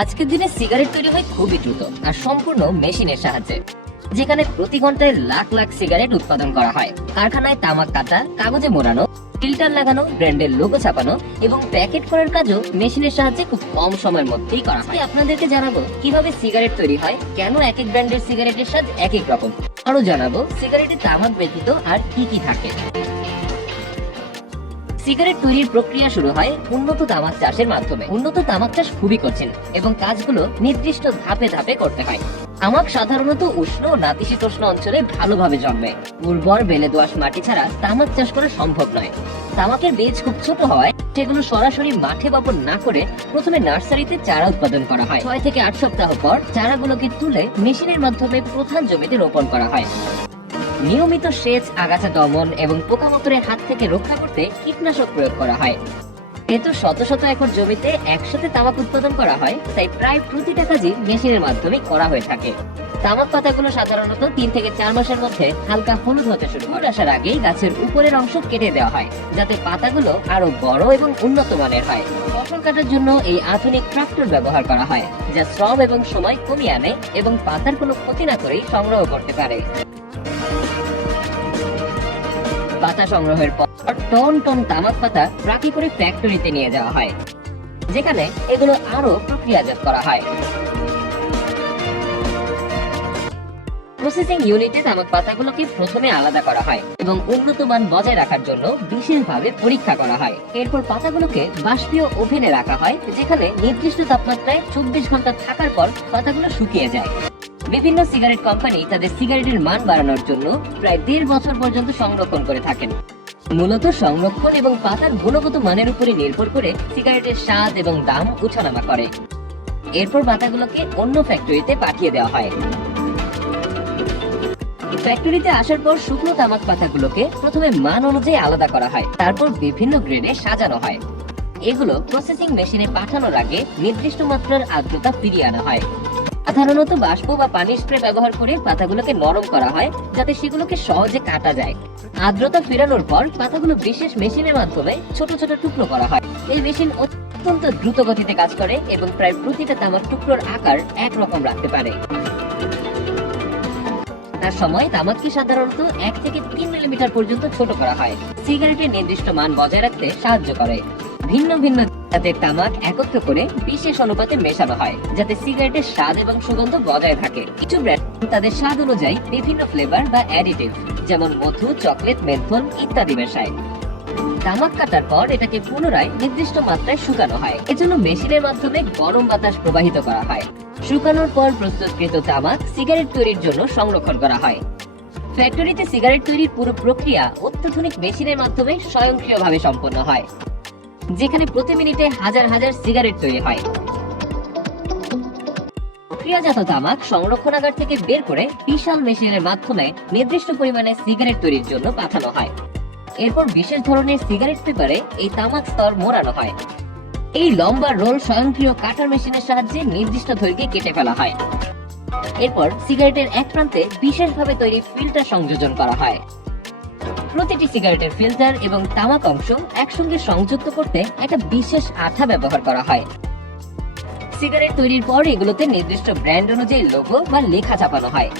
আজকের দিনে সিগারেট তৈরি হয় খুবই দ্রুত আর সম্পূর্ণ মেশিনের সাহায্যে, যেখানে প্রতি ঘন্টায় লাখ লাখ সিগারেট উৎপাদন করা হয়। কারখানায় তামাক কাটা, কাগজে মোড়ানো, ফিল্টার লাগানো, ব্র্যান্ডের লোগো ছাপানো এবং প্যাকেট করার কাজও মেশিনের সাহায্যে খুব কম সময়ের মধ্যেই করা হয়। আপনাদেরকে জানাব কীভাবে সিগারেট তৈরি হয়, কেন এক এক ব্র্যান্ডের সিগারেটের স্বাদ এক এক রকম। আরও জানাব সিগারেটে তামাক ব্যতীত আর কি কি থাকে। সিগারেট তৈরির প্রক্রিয়া শুরু হয় উন্নত তামাক চাষের মাধ্যমে। উন্নত তামাক চাষ খুবই কঠিন এবং কাজগুলো নির্দিষ্ট ধাপে ধাপে করতে হয়। তামাক সাধারণত উষ্ণ নাতিশীতোষ্ণ অঞ্চলে ভালোভাবে জন্মে। উর্বর বেলে দোআঁশ মাটি ছাড়া তামাক চাষ করা সম্ভব নয়। তামাকের বীজ খুব ছোট হওয়ায় সেগুলো সরাসরি মাঠে বপন না করে প্রথমে নার্সারিতে চারা উৎপাদন করা হয়। ছয় থেকে আট সপ্তাহ পর চারাগুলোকে তুলে মেশিনের মাধ্যমে প্রধান জমিতে রোপণ করা হয়। নিয়মিত সেচ, আগাছা দমন এবং পোকামাকড়ের হাত থেকে রক্ষা করতে কীটনাশক প্রয়োগ করা হয়। যেহেতু শত শত একর জমিতে একসাথে তামাক উৎপাদন করা হয়, তাই প্রায় প্রতিটা কাজই মেশিনের মাধ্যমে করা হয়ে থাকে। তামাক পাতাগুলো সাধারণত তিন থেকে চার মাসের মধ্যে হালকা হলুদ হতে শুরু করে, আসার আগেই গাছের উপরের অংশ কেটে দেওয়া হয়, যাতে পাতাগুলো আরও বড় এবং উন্নত মানের হয়। ফসল কাটার জন্য এই আধুনিক ট্রাক্টর ব্যবহার করা হয়, যা শ্রম এবং সময় কমিয়ে আনে এবং পাতার কোনো ক্ষতি না করেই সংগ্রহ করতে পারে। পাতা সংগ্রহের পর টন টন তামাক পাতা ট্রাকে করে ফ্যাক্টরিতে নিয়ে যাওয়া হয়, যেখানে এগুলো আরও প্রক্রিয়াজাত করা হয়। প্রসেসিং ইউনিটে তামাক পাতাগুলোকে প্রথমে আলাদা করা হয় এবং উন্নত মান বজায় রাখার জন্য বিশেষভাবে পরীক্ষা করা হয়। এরপর পাতাগুলোকে বাষ্পীয় ওভেনে রাখা হয়, যেখানে নির্দিষ্ট তাপমাত্রায় চব্বিশ ঘণ্টা থাকার পর পাতাগুলো শুকিয়ে যায়। বিভিন্ন সিগারেট কোম্পানি তাদের সিগারেটের মান বাড়ানোর জন্য প্রায় দেড় বছর পর্যন্ত সংরক্ষণ করে থাকেন। মূলত সংরক্ষণ এবং পাতার গুণগত মানের উপরে নির্ভর করে সিগারেটের স্বাদ এবং দাম উঠানামা করে। এরপর পাতাগুলোকে অন্য ফ্যাক্টরিতে পাঠিয়ে দেওয়া হয়। ফ্যাক্টরিতে আসার পর শুকনো তামাক পাতাগুলোকে প্রথমে মান অনুযায়ী আলাদা করা হয়, তারপর বিভিন্ন গ্রেডে সাজানো হয়। এগুলো প্রসেসিং মেশিনে পাঠানোর আগে নির্দিষ্ট মাত্রার আর্দ্রতা ফিরিয়ে আনা হয়। সাধারণত বাষ্প বা পানি স্প্রে ব্যবহার করে পাতাগুলোকে নরম করা হয়, যাতে সেগুলোকে সহজে কাটা যায়। আর্দ্রতা ফেরানোর পর পাতাগুলো বিশেষ মেশিনের মাধ্যমে ছোট ছোট টুকরো করা হয়। এই মেশিন অত্যন্ত দ্রুত গতিতে কাজ করে এবং প্রায় প্রতিটা তামাক টুকরোর আকার একরকম রাখতে পারে। তার সময় তামাককে সাধারণত এক থেকে তিন মিলিমিটার পর্যন্ত ছোট করা হয়। সিগারেটের নির্দিষ্ট মান বজায় রাখতে সাহায্য করে। ভিন্ন ভিন্ন জাতের তামাক একত্র করে বিশেষ অনুপাতে মেশানো হয়, যাতে সিগারেটের স্বাদ এবং সুগন্ধ বজায় থাকে। কিছু ব্র্যান্ড তাদের স্বাদ অনুযায়ী বিভিন্ন ফ্লেভার বা অ্যাডিটিভ যেমন মধু চকলেট মেন্থল ইত্যাদি মেশায়। তামাক কাটার পর এটাকে পুনরায় নির্দিষ্ট মাত্রায় শুকানো হয়। এজন্য মেশিনের মাধ্যমে গরম বাতাস প্রবাহিত করা হয়। শুকানোর পর প্রস্তুতকৃত তামাক সিগারেট তৈরির জন্য সংরক্ষণ করা হয়। ফ্যাক্টরিতে সিগারেট তৈরির পুরো প্রক্রিয়া অত্যাধুনিক মেশিনের মাধ্যমে স্বয়ংক্রিয়ভাবে সম্পন্ন হয়। যেখানে প্রতি মিনিটে হাজার হাজার সিগারেট তৈরি হয়। প্রক্রিয়াজাত তামাক সংরক্ষণাগার থেকে বের করে বিশাল মেশিনের মাধ্যমে নির্দিষ্ট পরিমাণে সিগারেট তৈরির জন্য পাঠানো হয়। এরপর বিশেষ ধরনের সিগারেট পেপারে এই তামাক স্তর মোড়ানো হয়। এই লম্বা রোল স্বয়ংক্রিয় কাটার মেশিনের সাহায্যে নির্দিষ্ট দৈর্ঘ্যে কেটে ফেলা হয়। এরপর সিগারেটের এক প্রান্তে বিশেষভাবে তৈরি ফিল্টার সংযোজন করা হয়। প্রতিটি সিগারেটের ফিল্টার এবং তামাক অংশ একসঙ্গে সংযুক্ত করতে একটা বিশেষ আঠা ব্যবহার করা হয়। সিগারেট তৈরির পর এগুলোতে নির্দিষ্ট ব্র্যান্ড অনুযায়ী লোগো বা লেখা ছাপানো হয়।